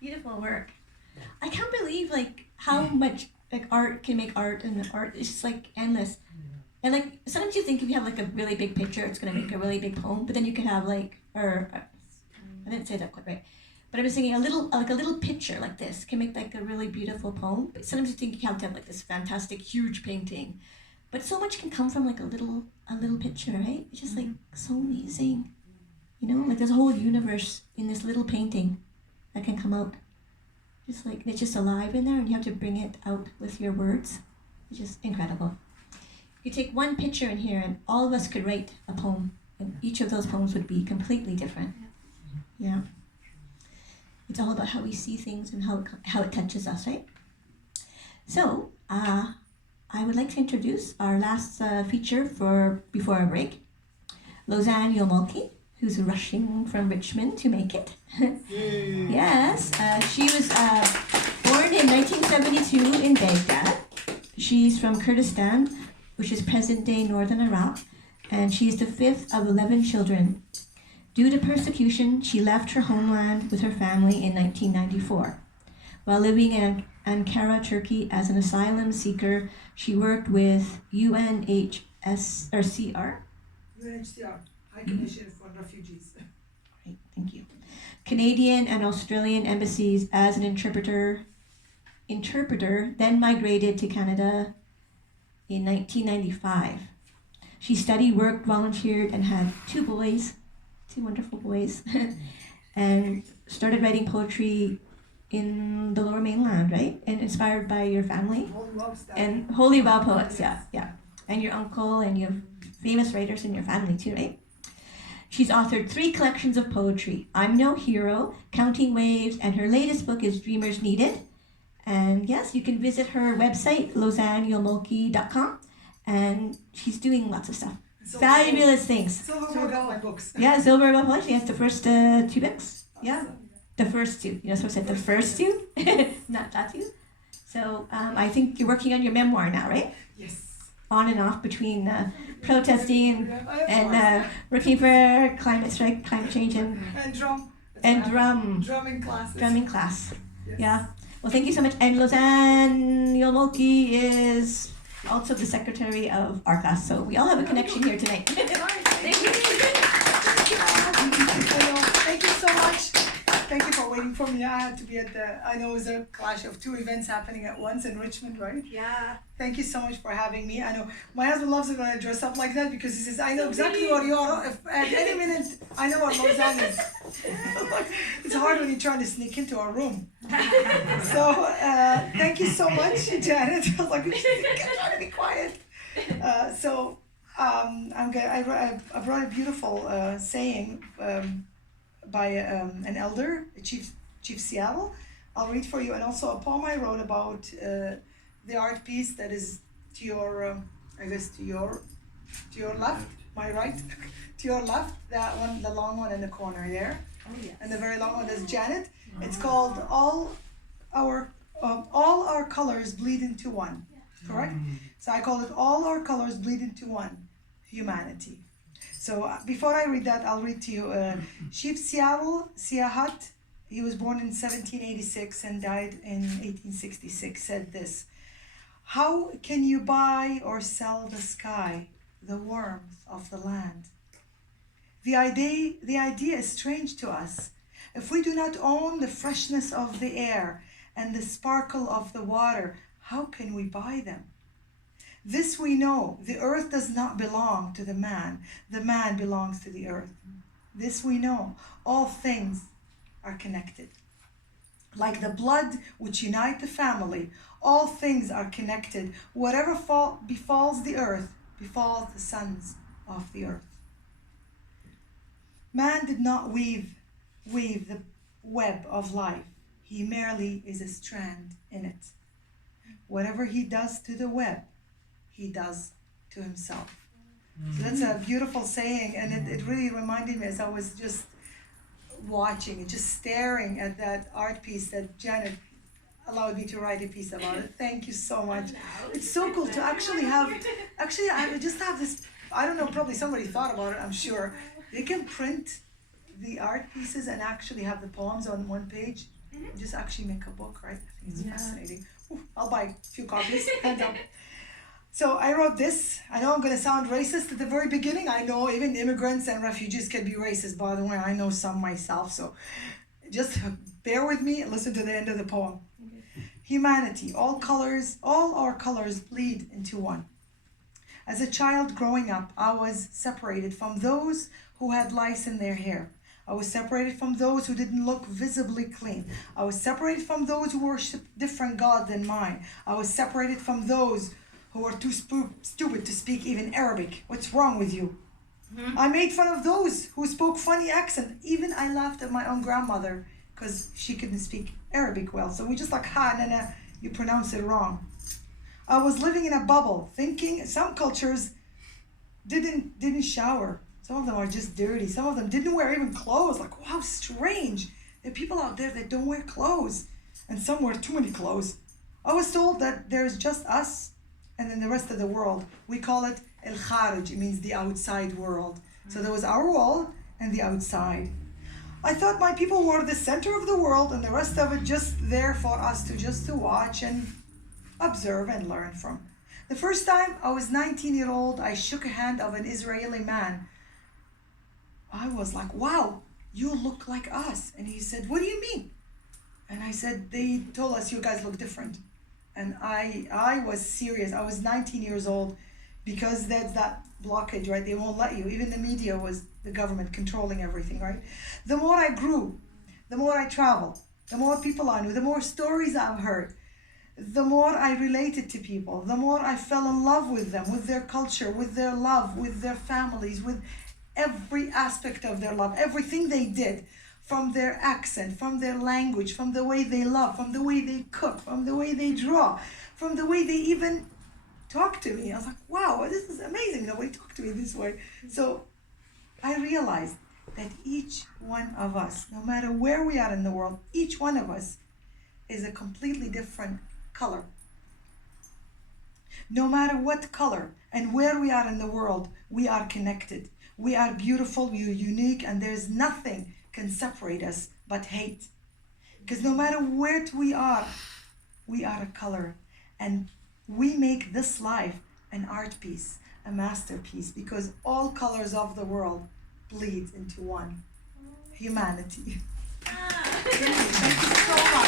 Beautiful work. I can't believe like how much like art can make art, and art is just like endless. And like sometimes you think if you have like a really big picture, it's gonna make a really big poem, but then you can have like, or I didn't say that quite right. But I was thinking a little picture like this can make like a really beautiful poem. But sometimes you think you have to have like this fantastic huge painting, but so much can come from like a little picture, right? It's just like so amazing, you know. Like there's a whole universe in this little painting that can come out. Just like it's just alive in there, and you have to bring it out with your words. It's just incredible. You take one picture in here, and all of us could write a poem, and each of those poems would be completely different. Yeah. It's all about how we see things and how it touches us, right? So, I would like to introduce our last feature for before our break, Lozan Yamokly, who's rushing from Richmond to make it. Yes, she was born in 1972 in Baghdad. She's from Kurdistan, which is present-day northern Iraq, and she is the fifth of 11 children. Due to persecution, she left her homeland with her family in 1994. While living in Ankara, Turkey, as an asylum seeker, she worked with UNHCR. UNHCR, High Commission for Refugees. Right, thank you. Canadian and Australian embassies as an interpreter, then migrated to Canada in 1995. She studied, worked, volunteered, and had two wonderful boys, and started writing poetry in the Lower Mainland, right? And inspired by your family. And Holy Wow poets, yeah. And your uncle, and you have famous writers in your family too, right? She's authored 3 collections of poetry, I'm No Hero, Counting Waves, and her latest book is Dreamers Needed. And yes, you can visit her website, lozanyomokly.com, and she's doing lots of stuff. Fabulous things. Silver medal my books. Yeah, silver medal poetry. Yes, the first 2 books. Yeah, the first 2. You know, so I said the first 2, not that 2. So I think you're working on your memoir now, right? Yes. On and off between protesting and working for climate change, and drumming classes. Drumming class. Yes. Yeah. Well, thank you so much. And Lozan Yamokly is also the secretary of our class, so we all have a connection here tonight. Thank you. Thank you so much. Thank you for waiting for me. I had to be at I know it was a clash of 2 events happening at once in Richmond, right? Yeah. Thank you so much for having me. I know my husband loves it when I dress up like that because he says, I know exactly what you are. If at any minute, I know what Lozan is. It's hard when you're trying to sneak into our room. So, thank you so much, Janet. I was like, trying to be quiet. I brought a beautiful saying by an elder, Chief Seattle. I'll read for you, and also a poem I wrote about the art piece that is to your, to your left, my right, to your left, that one, the long one in the corner there. Oh, yes. And the very long one is Janet. It's called All Our Colors Bleed Into One, correct? So I call it All Our Colors Bleed Into One, Humanity. So before I read that, I'll read to you. Chief Seattle Siahat, he was born in 1786 and died in 1866, said this: how can you buy or sell the sky, the warmth of the land? The idea is strange to us. If we do not own the freshness of the air and the sparkle of the water, how can we buy them? This we know, the earth does not belong to the man belongs to the earth. This we know, all things are connected. Like the blood which unite the family, all things are connected. Whatever befalls the earth, befalls the sons of the earth. Man did not weave the web of life. He merely is a strand in it. Whatever he does to the web, he does to himself. So that's a beautiful saying, and it really reminded me as I was just watching and just staring at that art piece that Janet allowed me to write a piece about it. Thank you so much. It's so cool to actually I just have this, I don't know, probably somebody thought about it, I'm sure. They can print the art pieces and actually have the poems on one page. Just actually make a book, right? I think it's fascinating. Ooh, I'll buy a few copies. Hands up. So I wrote this. I know I'm going to sound racist at the very beginning. I know even immigrants and refugees can be racist, by the way. I know some myself. So just bear with me and listen to the end of the poem. Humanity, all our colors bleed into one. As a child growing up, I was separated from those who had lice in their hair. I was separated from those who didn't look visibly clean. I was separated from those who worshiped different God than mine. I was separated from those who were too stupid to speak even Arabic. What's wrong with you? I made fun of those who spoke funny accent. Even I laughed at my own grandmother because she couldn't speak Arabic well. So we just like, nana, you pronounce it wrong. I was living in a bubble, thinking some cultures didn't shower. Some of them are just dirty. Some of them didn't wear even clothes. Like, wow, strange. There are people out there that don't wear clothes. And some wear too many clothes. I was told that there's just us and then the rest of the world. We call it el-kharij. It means the outside world. So there was our world and the outside. I thought my people were the center of the world and the rest of it just there for us to watch and observe and learn from. The first time I was 19-year-old, I shook a hand of an Israeli man. I was like, wow, you look like us. And he said, what do you mean? And I said, they told us you guys look different. And I was serious. I was 19 years old because that's that blockage, right? They won't let you. Even the media was the government controlling everything, right? The more I grew, the more I traveled, the more people I knew, the more stories I've heard, the more I related to people, the more I fell in love with them, with their culture, with their love, with their families, with every aspect of their love, everything they did, from their accent, from their language, from the way they love, from the way they cook, from the way they draw, from the way they even talk to me. I was like, wow, this is amazing. Nobody talked to me this way. So I realized that each one of us, no matter where we are in the world, each one of us is a completely different color. No matter what color and where we are in the world, we are connected. We are beautiful, we are unique, and there's nothing can separate us but hate. Because no matter where we are a color. And we make this life an art piece, a masterpiece, because all colors of the world bleed into one. Humanity. Thank you so much.